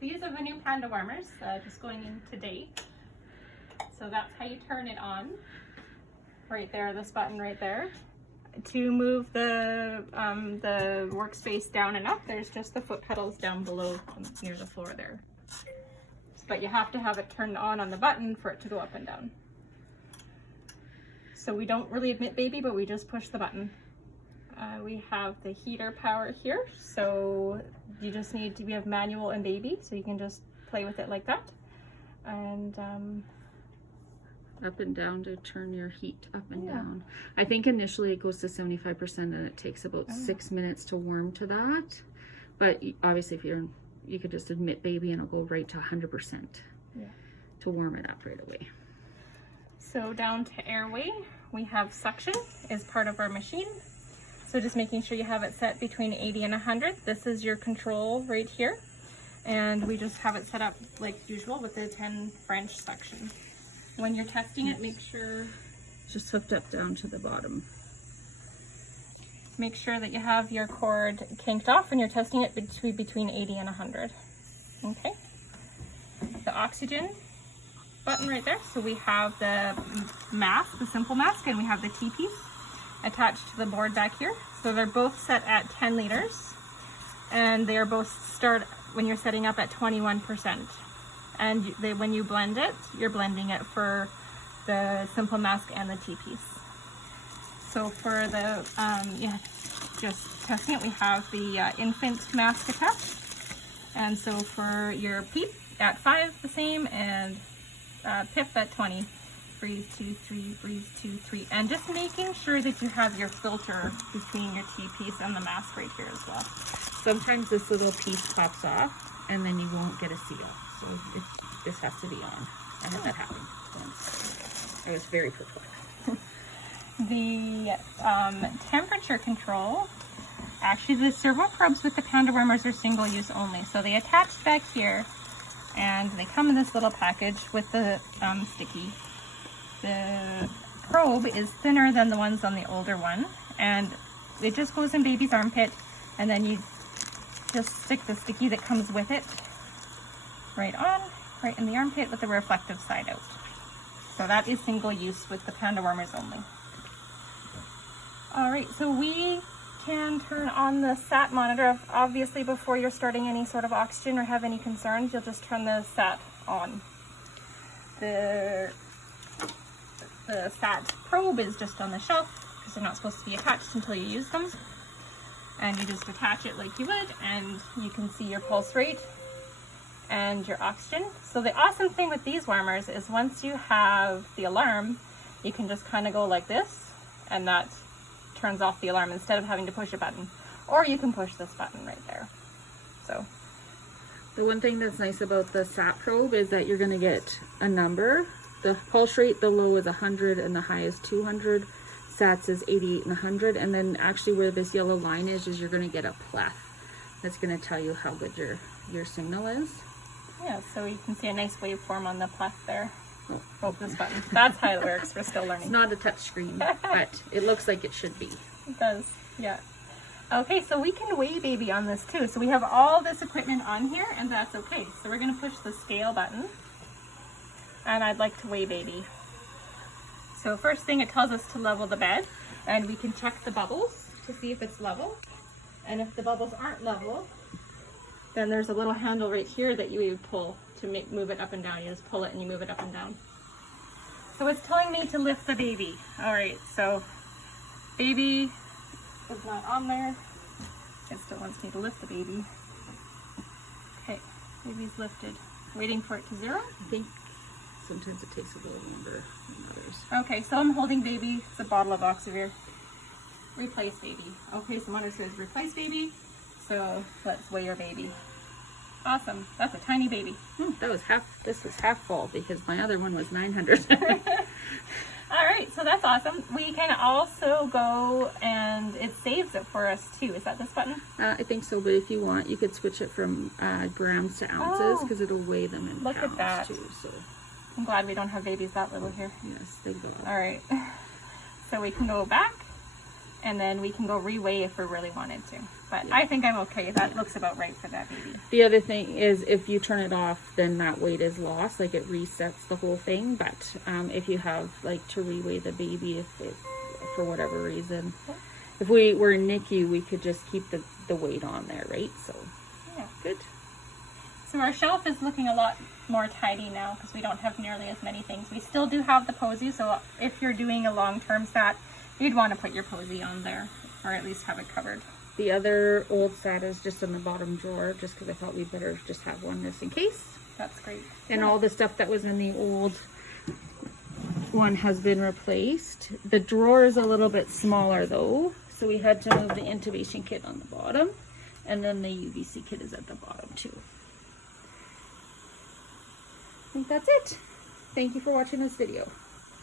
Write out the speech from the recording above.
these are the new Panda warmers, just going in today. So that's how you turn it on. Right there, this button right there. To move the workspace down and up, there's just the foot pedals down below near the floor there. But you have to have it turned on the button for it to go up and down. So we don't really admit baby, but we just push the button. We have the heater power here, so you just need to, we have manual and baby, so you can just play with it like that. And up and down to turn your heat up and down. I think initially it goes to 75% and it takes about 6 minutes to warm to that. But obviously if you're, you could just admit baby and it'll go right to 100% to warm it up right away. So down to airway, we have suction is part of our machine. So just making sure you have it set between 80 and 100. This is your control right here. And we just have it set up like usual with the 10 French suction. When you're testing it, make sure just hooked up down to the bottom. Make sure that you have your cord kinked off when you're testing it between 80 and 100. Okay. The oxygen button right there. So we have the mask, the simple mask, and we have the T-piece attached to the board back here. So they're both set at 10 liters and they are both start when you're setting up at 21%. And when you blend it, you're blending it for the simple mask and the T-piece. So for the, just testing it, we have the infant mask attached. And so for your PEEP at 5, the same, and PIP at 20. Breathe 2, 3, breathe 2, 3. And just making sure that you have your filter between your T-piece and the mask right here as well. Sometimes this little piece pops off and then you won't get a seal. So this has to be on. I had that happen once. I was very perplexed. The temperature control, actually the servo probes with the Panda warmers are single use only. So they attach back here and they come in this little package with the sticky. The probe is thinner than the ones on the older one, and it just goes in baby's armpit, and then you just stick the sticky that comes with it right in the armpit with the reflective side out. So that is single use with the Panda warmers only. All right, so we can turn on the SAT monitor. Obviously, before you're starting any sort of oxygen or have any concerns, you'll just turn the SAT on. The SAT probe is just on the shelf because they're not supposed to be attached until you use them. And you just attach it like you would, and you can see your pulse rate and your oxygen. So the awesome thing with these warmers is once you have the alarm, you can just kind of go like this, and that turns off the alarm instead of having to push a button. Or you can push this button right there. So the one thing that's nice about the SAT probe is that you're going to get a number. The pulse rate, the low is 100 and the high is 200. SATs is 88 and 100. And then actually where this yellow line is you're going to get a pleth. That's going to tell you how good your signal is. Yeah, so you can see a nice waveform on the pleth there. Oh, this button. That's how it works. We're still learning. It's not a touch screen, but it looks like it should be. It does, yeah. Okay, so we can weigh baby on this too. So we have all this equipment on here, and that's okay. So we're going to push the scale button. And I'd like to weigh baby. So first thing, it tells us to level the bed, and we can check the bubbles to see if it's level. And if the bubbles aren't level, then there's a little handle right here that you would pull to move it up and down. You just pull it and you move it up and down. So it's telling me to lift the baby. All right, so baby is not on there. It still wants me to lift the baby. Okay, baby's lifted. Waiting for it to 0. I think sometimes it takes a little longer than others. Okay, so I'm holding baby. It's a bottle of Oxivir. Replace baby. Okay, so monitor says replace baby. So let's weigh your baby. Awesome. That's a tiny baby. This was half full because my other one was 900. All right, so that's awesome. We can also go and it saves it for us too. Is that this button? I think so, but if you want, you could switch it from grams to ounces because it'll weigh them in look pounds at that. too. So I'm glad we don't have babies that little here. yes, they go. All right, so we can go back and then we can go reweigh if we really wanted to. But I think I'm okay. That looks about right for that baby. The other thing is if you turn it off, then that weight is lost, like it resets the whole thing. But if you have like to reweigh the baby, if it, for whatever reason, if we were in NICU, we could just keep the weight on there, right? So yeah, good. So our shelf is looking a lot more tidy now because we don't have nearly as many things. We still do have the posy, so if you're doing a long-term sat, you'd want to put your posy on there, or at least have it covered. The other old sat is just in the bottom drawer, just because I thought we'd better just have one just in case. That's great. And all the stuff that was in the old one has been replaced. The drawer is a little bit smaller though, so we had to move the intubation kit on the bottom, and then the UVC kit is at the bottom too. I think that's it. Thank you for watching this video.